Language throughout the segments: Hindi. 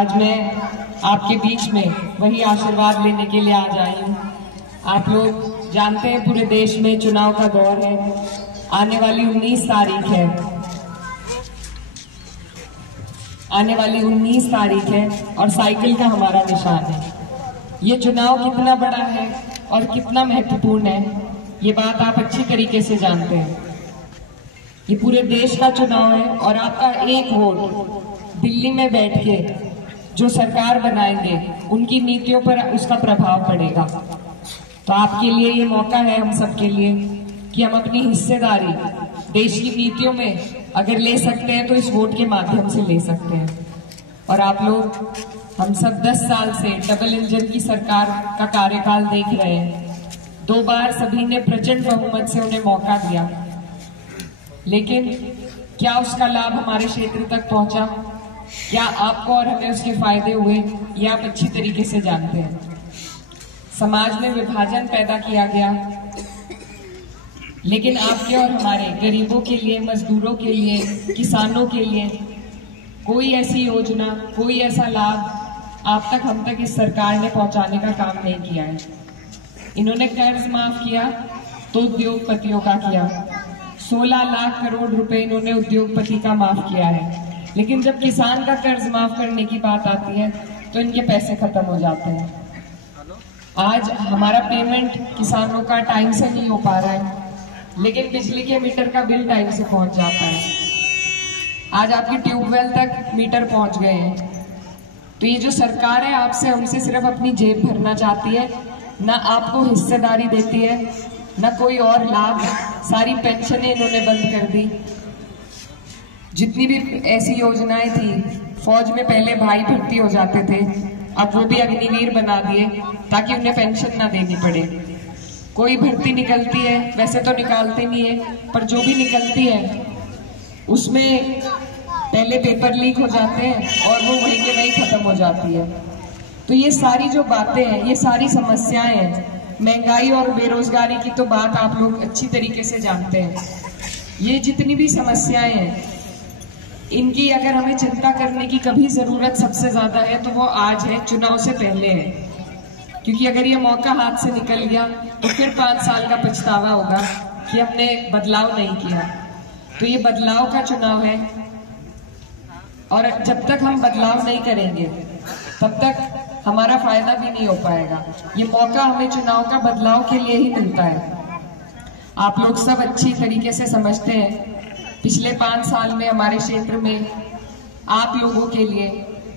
आज मैं आपके बीच में वही आशीर्वाद लेने के लिए आज आई हूँ। आप लोग जानते हैं पूरे देश में चुनाव का दौर है। आने वाली 19 तारीख है और साइकिल का हमारा निशान है। ये चुनाव कितना बड़ा है और कितना महत्वपूर्ण है, ये बात आप अच्छी तरीके से जानते हैं। ये पूरे देश का चुनाव है और आपका एक वोट दिल्ली में बैठ के जो सरकार बनाएंगे उनकी नीतियों पर उसका प्रभाव पड़ेगा। तो आपके लिए ये मौका है, हम सबके लिए, कि हम अपनी हिस्सेदारी देश की नीतियों में अगर ले सकते हैं तो इस वोट के माध्यम से ले सकते हैं। और आप लोग, हम सब 10 साल से डबल इंजन की सरकार का कार्यकाल देख रहे हैं। 2 बार सभी ने प्रचंड बहुमत से उन्हें मौका दिया, लेकिन क्या उसका लाभ हमारे क्षेत्र तक पहुंचा? क्या आपको और हमें उसके फायदे हुए? ये आप अच्छी तरीके से जानते हैं। समाज में विभाजन पैदा किया गया, लेकिन आपके और हमारे गरीबों के लिए, मजदूरों के लिए, किसानों के लिए कोई ऐसी योजना, कोई ऐसा लाभ आप तक, हम तक इस सरकार ने पहुंचाने का काम नहीं किया है। इन्होंने कर्ज माफ किया तो उद्योगपतियों का किया। 16 लाख करोड़ रुपए इन्होंने उद्योगपति का माफ किया है, लेकिन जब किसान का कर्ज माफ करने की बात आती है तो इनके पैसे खत्म हो जाते हैं। आज हमारा पेमेंट किसानों का टाइम से नहीं हो पा रहा है, लेकिन बिजली के मीटर का बिल टाइम से पहुंच जाता है। आज आपके ट्यूबवेल तक मीटर पहुंच गए हैं। तो ये जो सरकार है आपसे, हमसे सिर्फ अपनी जेब भरना चाहती है, ना आपको हिस्सेदारी देती है, ना कोई और लाभ। सारी पेंशनें इन्होंने बंद कर दी। जितनी भी ऐसी योजनाएं थी, फौज में पहले भाई भर्ती हो जाते थे, अब वो भी अग्निवीर बना दिए ताकि उन्हें पेंशन ना देनी पड़े। कोई भर्ती निकलती है, वैसे तो निकालते नहीं है, पर जो भी निकलती है उसमें पहले पेपर लीक हो जाते हैं और वो वहीं के वहीं खत्म हो जाती है। तो ये सारी जो बातें हैं, ये सारी समस्याएं हैं, महंगाई और बेरोजगारी की तो बात आप लोग अच्छी तरीके से जानते हैं। ये जितनी भी समस्याएं हैं, इनकी अगर हमें चिंता करने की कभी जरूरत सबसे ज्यादा है तो वो आज है, चुनाव से पहले है। क्योंकि अगर ये मौका हाथ से निकल गया तो फिर 5 साल का पछतावा होगा कि हमने बदलाव नहीं किया। तो ये बदलाव का चुनाव है, और जब तक हम बदलाव नहीं करेंगे तब तक हमारा फायदा भी नहीं हो पाएगा। ये मौका हमें चुनाव का बदलाव के लिए ही मिलता है। आप लोग सब अच्छी तरीके से समझते हैं पिछले 5 साल में हमारे क्षेत्र में आप लोगों के लिए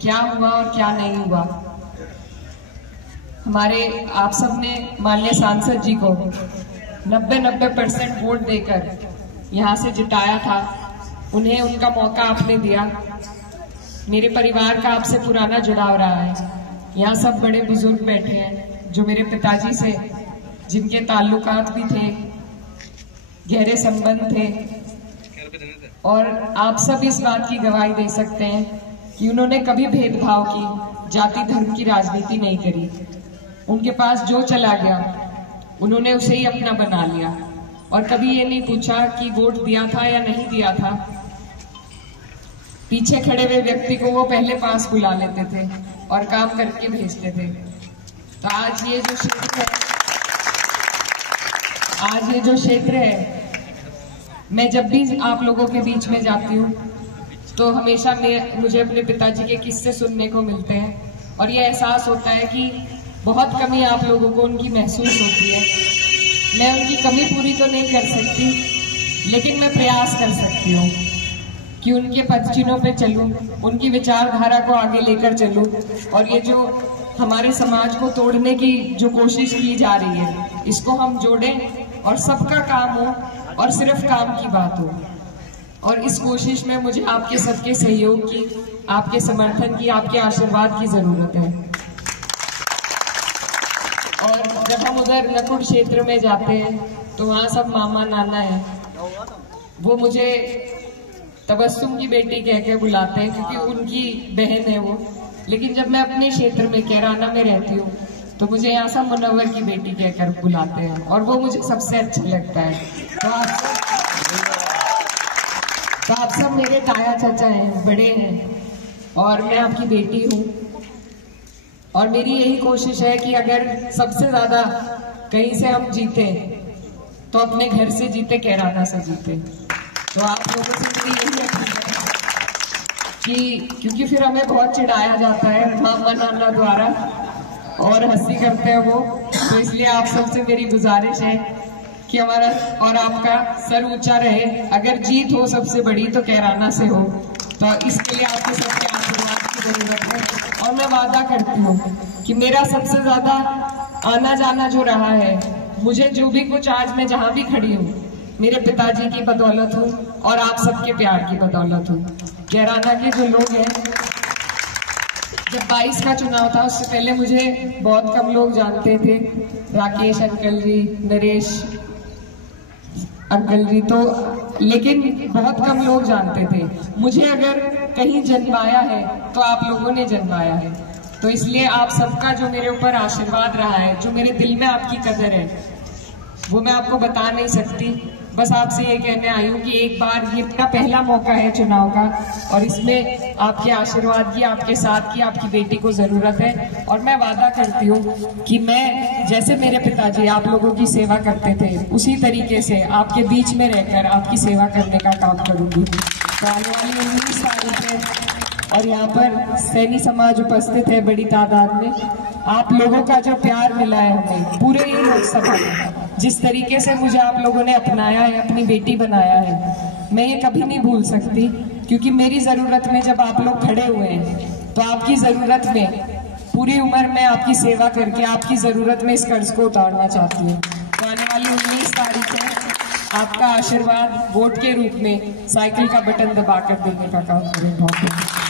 क्या हुआ और क्या नहीं हुआ। आप सबने माननीय सांसद जी को 90% वोट देकर यहाँ से जिताया था। उन्हें उनका मौका आपने दिया। मेरे परिवार का आपसे पुराना जुड़ाव रहा है। यहाँ सब बड़े बुजुर्ग बैठे हैं जो मेरे पिताजी से, जिनके ताल्लुकात भी थे, गहरे संबंध थे, और आप सब इस बात की गवाही दे सकते हैं कि उन्होंने कभी भेदभाव की, जाति धर्म की राजनीति नहीं करी। उनके पास जो चला गया उन्होंने उसे ही अपना बना लिया, और कभी ये नहीं पूछा कि वोट दिया था या नहीं दिया था। पीछे खड़े हुए व्यक्ति को वो पहले पास बुला लेते थे और काम करके भेजते थे। तो आज ये जो क्षेत्र है, मैं जब भी आप लोगों के बीच में जाती हूँ तो हमेशा मुझे अपने पिताजी के किस्से सुनने को मिलते हैं, और ये एहसास होता है कि बहुत कमी आप लोगों को उनकी महसूस होती है। मैं उनकी कमी पूरी तो नहीं कर सकती, लेकिन मैं प्रयास कर सकती हूँ कि उनके पदचिन्हों पे चलूं, उनकी विचारधारा को आगे लेकर चलूं, और ये जो हमारे समाज को तोड़ने की जो कोशिश की जा रही है, इसको हम जोड़ें और सबका काम हो और सिर्फ काम की बात हो। और इस कोशिश में मुझे आपके सबके सहयोग की, आपके समर्थन की, आपके आशीर्वाद की जरूरत है। और जब हम उधर नकुड़ क्षेत्र में जाते हैं तो वहाँ सब मामा नाना है, वो मुझे तबस्सुम की बेटी कह के बुलाते हैं क्योंकि उनकी बहन है वो। लेकिन जब मैं अपने क्षेत्र में कैराना में रहती हूँ तो मुझे यहाँ सब मुनव्वर की बेटी कहकर बुलाते हैं, और वो मुझे सबसे अच्छा लगता है। तो आप सब मेरे ताया चाचा हैं, बड़े हैं, और मैं आपकी बेटी हूँ और मेरी यही कोशिश है कि अगर सबसे ज्यादा कहीं से हम जीते तो अपने घर से जीते, कैराना से जीते। तो आप लोगों से मेरी यही अपील है कि क्योंकि फिर हमें बहुत चिढ़ाया जाता है मामा नाना द्वारा और हंसी करते हैं वो, तो इसलिए आप सबसे मेरी गुजारिश है कि हमारा और आपका सर ऊंचा रहे। अगर जीत हो सबसे बड़ी तो कैराना से हो, तो इसके लिए आपके सबके आशीर्वाद की जरूरत है। और मैं वादा करती हूँ कि मेरा सबसे ज्यादा आना जाना जो रहा है, मुझे जो भी कुछ आज मैं जहां भी खड़ी हूँ मेरे पिताजी की बदौलत हूँ और आप सबके प्यार की बदौलत हूँ। कैराना के जो लोग हैं, जब 22 का चुनाव था उससे पहले मुझे बहुत कम लोग जानते थे, राकेश अंकल जी, नरेश अंकल जी, तो लेकिन बहुत कम लोग जानते थे मुझे। अगर कहीं जन्माया है तो आप लोगों ने जन्माया है, तो इसलिए आप सबका जो मेरे ऊपर आशीर्वाद रहा है, जो मेरे दिल में आपकी कदर है, वो मैं आपको बता नहीं सकती। बस आपसे ये कहने आई हूँ कि एक बार ये अपना पहला मौका है चुनाव का और इसमें आपके आशीर्वाद की, आपके साथ की, आपकी बेटी को जरूरत है। और मैं वादा करती हूँ कि मैं जैसे मेरे पिताजी आप लोगों की सेवा करते थे उसी तरीके से आपके बीच में रहकर आपकी सेवा करने का काम करूंगी। तो आने वाली 19 तारीख है और यहाँ पर सैनी समाज उपस्थित है बड़ी तादाद में। आप लोगों का जो प्यार मिला है हमें पूरे ही लोकसभा में, जिस तरीके से मुझे आप लोगों ने अपनाया है, अपनी बेटी बनाया है, मैं ये कभी नहीं भूल सकती। क्योंकि मेरी जरूरत में जब आप लोग खड़े हुए हैं तो आपकी जरूरत में पूरी उम्र मैं आपकी सेवा करके आपकी जरूरत में इस कर्ज को उतारना चाहती हूँ। तो आने वाली 19 तारीख है, आपका आशीर्वाद वोट के रूप में साइकिल का बटन दबाकर देने का काम करें। बहुत